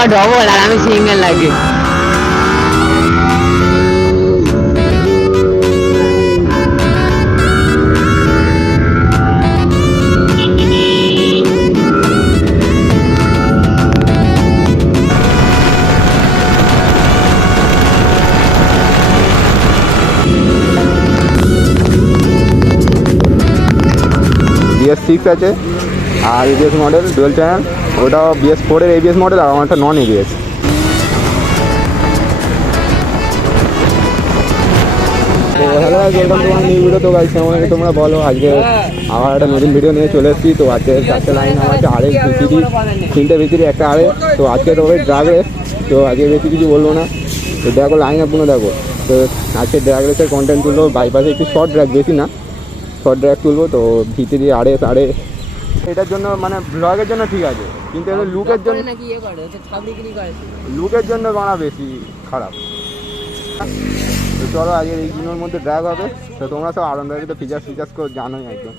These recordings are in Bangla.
আবার ডবল আর আমি সিঙ্গেল নাকি। BS6 আছে আর ABS মডেল ডুয়েল চ্যানেল, ওটা BS4 এর ABS মডেল আর আমারটা নন ABS। তো hello guys, welcome to my new video. তো গাইস কেমন আছো তোমরা বলো? আজকে আবার একটা নতুন ভিডিও নিয়ে চলে এসেছি। তো আজকে 4টে লাইন আমার আছে, আরেক ভিসিডি, 3টে ভিসিডি, একটা আরে। তো আজকে তো ওই ড্রাগ রেস, তো আজকে বেশি কিছু বলবো না। তো দেখো লাইন আপনি দেখো। তো আজকে ড্রাগ রেসের কন্টেন্ট তুলবো, বাইপাসে একটু শর্ট ড্রাগ, বেশি না শর্ট ড্রাগ তুলবো। তো ভিসিডি আরে এটার জন্য মানে ব্লগের জন্য ঠিক আছে, কিন্তু এটা লুকের জন্য বানা বেশি খারাপ। তো চলো আজকে এই দিনের মধ্যে ড্র্যাগ হবে। তো তোমরা সব আরাম তো ফিচার্স করে জানোই একদম,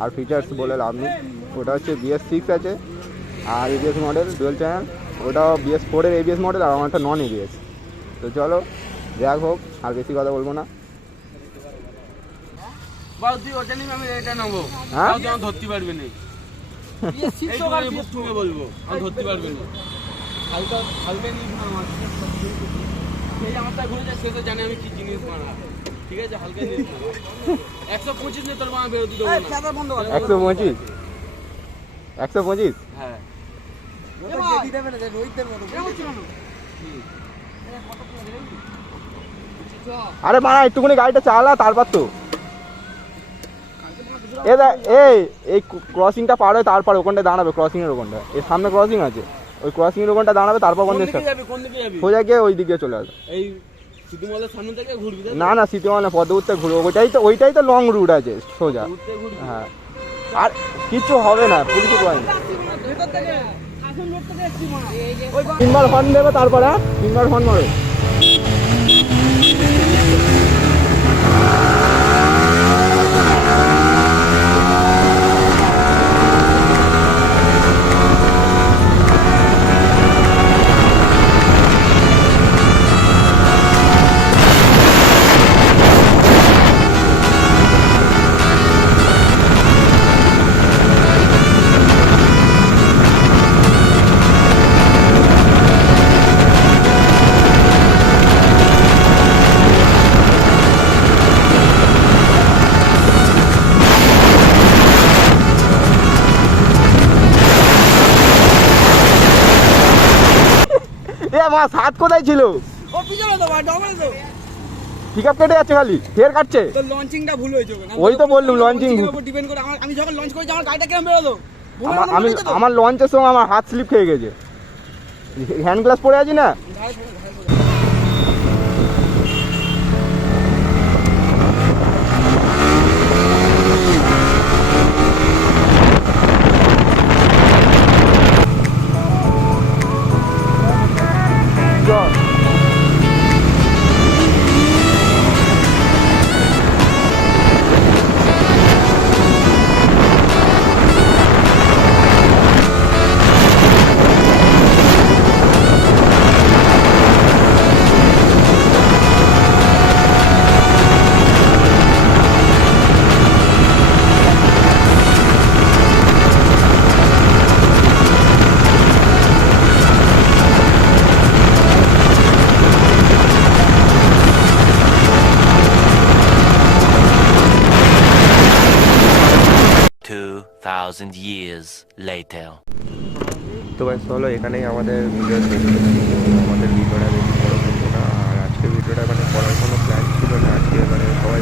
আর ফিচার্স বলে লাভ নেই। ওটা হচ্ছে BS6 আছে আর ABS মডেল ডুয়েল চ্যানেল, ওটাও BS4 এর ABS মডেল আর আমারটা নন ABS। তো চলো ড্র্যাগ হোক, আর বেশি কথা বলবো না। হ্যাঁ ধরতে পারবে না, বলবো আমি ধরতে পারবে না। হালকা হালকা নিস না আমার, সেই আমারটা ঘুরে যায়, সে তো জানে আমি কি জিনিস বানাবো। ঠিক আছে, হালকা নিস না। 125 নে তোর মা বেরোতে দেবো না। 125 125। হ্যাঁ আরে বাড়া একটুখানি গাড়িটা চালা, তারপর তো এই ক্রসিংটা পার হয়ে তারপর ওখানটা দাঁড়াবে, ক্রসিংয়ের ওখানটা, এর সামনে ক্রসিং আছে, ওই ক্রসিংয়ের ওখানটা দাঁড়াবে, তারপর কোন দিকে যাবি? কোন দিকে যাবি? সোজা গিয়ে ওই দিকে চলে আসবে। এই সিটিমলের সামনে থেকে ঘুরবি? না সিটিমল না, পদ্মপুরতে ঘুরবো, ওইটাই তো লং রুট আছে সোজা। হ্যাঁ আর কিছু হবে না, পুলিশ পাইনি। 3বার হর্ন দেবে তারপর, হ্যাঁ 3বার হর্ন মারো। আমার হাত কোথায় ছিল? পিক আপ কেটে যাচ্ছে, খালি ফের কাটছে। তো লঞ্চিংটা ভুল হয়েছে, ওই তো বললাম লঞ্চিং ডিপেন্ড করে। আমি যখন লঞ্চ করেছি আমার গাড়িটা কেমন বেরোলো? আমার লঞ্চের সময় আমার হাত স্লিপ খেয়ে গেছে, হ্যান্ড গ্লাস পরে আছি না। thousand years later. তো ভাই চলো এখানেই আমাদের ভিডিও শেষ করছি। আমাদের ভিডিওটা বেশি বড় করবো না, আর আজকে ভিডিওটা মানে করার কোনো প্ল্যান ছিল না। আজকে মানে সবাই